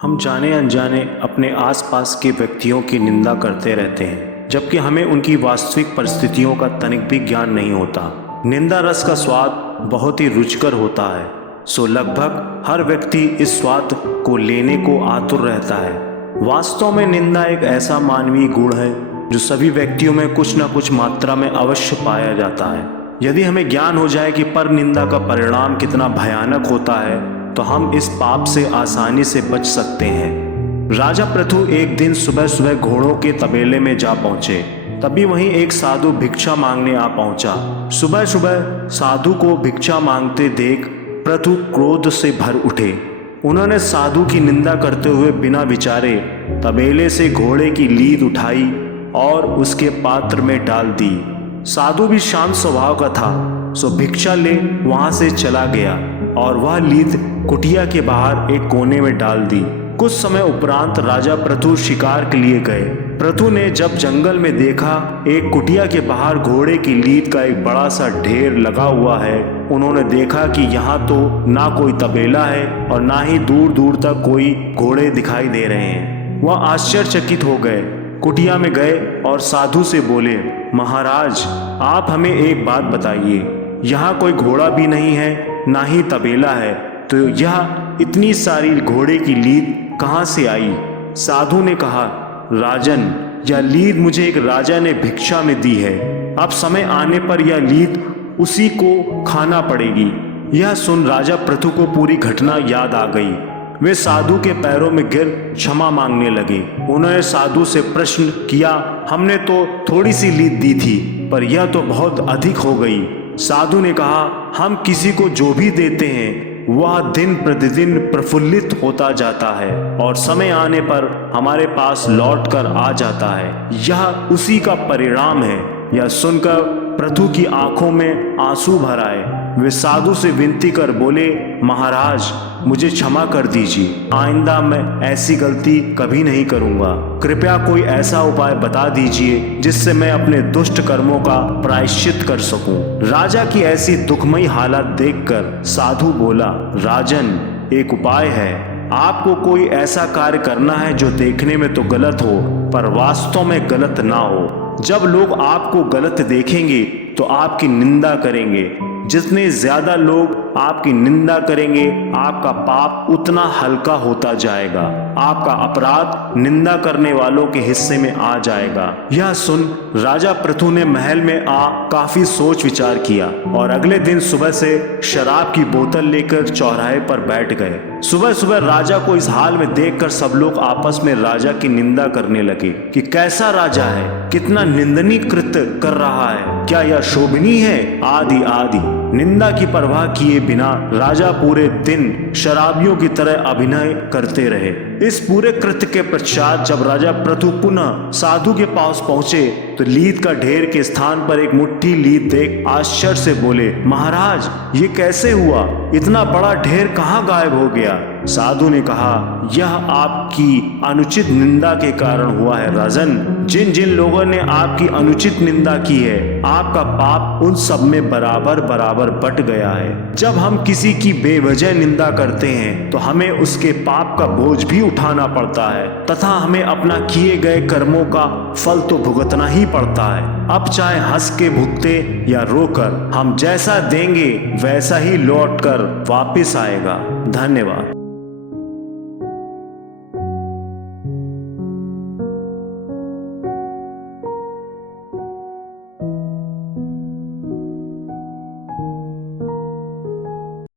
हम जाने अनजाने अपने आसपास के व्यक्तियों की निंदा करते रहते हैं, जबकि हमें उनकी वास्तविक परिस्थितियों का तनिक भी ज्ञान नहीं होता। निंदा रस का स्वाद बहुत ही रुचिकर होता है, सो लगभग हर व्यक्ति इस स्वाद को लेने को आतुर रहता है। वास्तव में निंदा एक ऐसा मानवीय गुण है जो सभी व्यक्तियों में कुछ न कुछ मात्रा में अवश्य पाया जाता है। यदि हमें ज्ञान हो जाए कि पर निंदा का परिणाम कितना भयानक होता है, तो हम इस पाप से आसानी से बच सकते हैं। राजा पृथु एक दिन सुबह सुबह घोड़ों के तबेले में जा पहुंचे। तभी वहीं एक साधु भिक्षा मांगने आ पहुंचा। सुबह सुबह साधु को भिक्षा मांगते देख पृथु क्रोध से भर उठे। उन्होंने साधु की निंदा करते हुए बिना विचारे तबेले से घोड़े की लीद उठाई और उसके पात्र में डाल दी। साधु भी शांत स्वभाव का था, सो भिक्षा ले वहां से चला गया और वह लीद कुटिया के बाहर एक कोने में डाल दी। कुछ समय उपरांत राजा पृथु शिकार के लिए गए। पृथु ने जब जंगल में देखा एक कुटिया के बाहर घोड़े की लीद का एक बड़ा सा ढेर लगा हुआ है, उन्होंने देखा कि यहाँ तो ना कोई तबेला है और ना ही दूर दूर तक कोई घोड़े दिखाई दे रहे हैं। वह आश्चर्यचकित हो गए, कुटिया में गए और साधु से बोले, महाराज आप हमें एक बात बताइए, यहाँ कोई घोड़ा भी नहीं है ना ही तबेला है, तो यह इतनी सारी घोड़े की लीद कहाँ से आई? साधु ने कहा, राजन यह लीद मुझे एक राजा ने भिक्षा में दी है। अब समय आने पर यह लीद उसी को खाना पड़ेगी। यह सुन राजा पृथु को पूरी घटना याद आ गई। वे साधु के पैरों में गिर क्षमा मांगने लगे। उन्होंने साधु से प्रश्न किया, हमने तो थोड़ी सी लीद दी थी, पर यह तो बहुत अधिक हो गई। साधु ने कहा, हम किसी को जो भी देते हैं वह दिन प्रतिदिन प्रफुल्लित होता जाता है और समय आने पर हमारे पास लौट कर आ जाता है। यह उसी का परिणाम है। यह सुनकर पृथु की आंखों में आंसू भर आए। वे साधु से विनती कर बोले, महाराज मुझे क्षमा कर दीजिए, आइंदा मैं ऐसी गलती कभी नहीं करूंगा। कृपया कोई ऐसा उपाय बता दीजिए जिससे मैं अपने दुष्ट कर्मों का प्रायश्चित कर सकूं। राजा की ऐसी दुखमयी हालत देखकर साधु बोला, राजन एक उपाय है। आपको कोई ऐसा कार्य करना है जो देखने में तो गलत हो पर वास्तव में गलत ना हो। जब लोग आपको गलत देखेंगे तो आपकी निंदा करेंगे। जितने ज्यादा लोग आपकी निंदा करेंगे आपका पाप उतना हल्का होता जाएगा। आपका अपराध निंदा करने वालों के हिस्से में आ जाएगा। यह सुन राजा पृथु ने महल में आ काफी सोच विचार किया और अगले दिन सुबह से शराब की बोतल लेकर चौराहे पर बैठ गए। सुबह सुबह राजा को इस हाल में देखकर सब लोग आपस में राजा की निंदा करने लगे कि कैसा राजा है, कितना निंदनीय कृत्य कर रहा है, क्या यह शोभनीय है, आदि आदि। निंदा की परवाह किए बिना राजा पूरे दिन शराबियों की तरह अभिनय करते रहे। इस पूरे कृत्य के पश्चात जब राजा पृथु पुनः साधु के पास पहुंचे तो लीद का ढेर के स्थान पर एक मुट्ठी लीद देख आश्चर्य से बोले, महाराज ये कैसे हुआ? इतना बड़ा ढेर कहाँ गायब हो गया? साधु ने कहा, यह आपकी अनुचित निंदा के कारण हुआ है राजन। जिन जिन लोगों ने आपकी अनुचित निंदा की है आपका पाप उन सब में बराबर बराबर बट गया है। जब हम किसी की बेवजह निंदा करते हैं तो हमें उसके पाप का बोझ भी उठाना पड़ता है तथा हमें अपना किए गए कर्मों का फल तो भुगतना ही पड़ता है। अब चाहे हंस के भुगते या रोकर, हम जैसा देंगे वैसा ही लौट कर वापिस आएगा। धन्यवाद।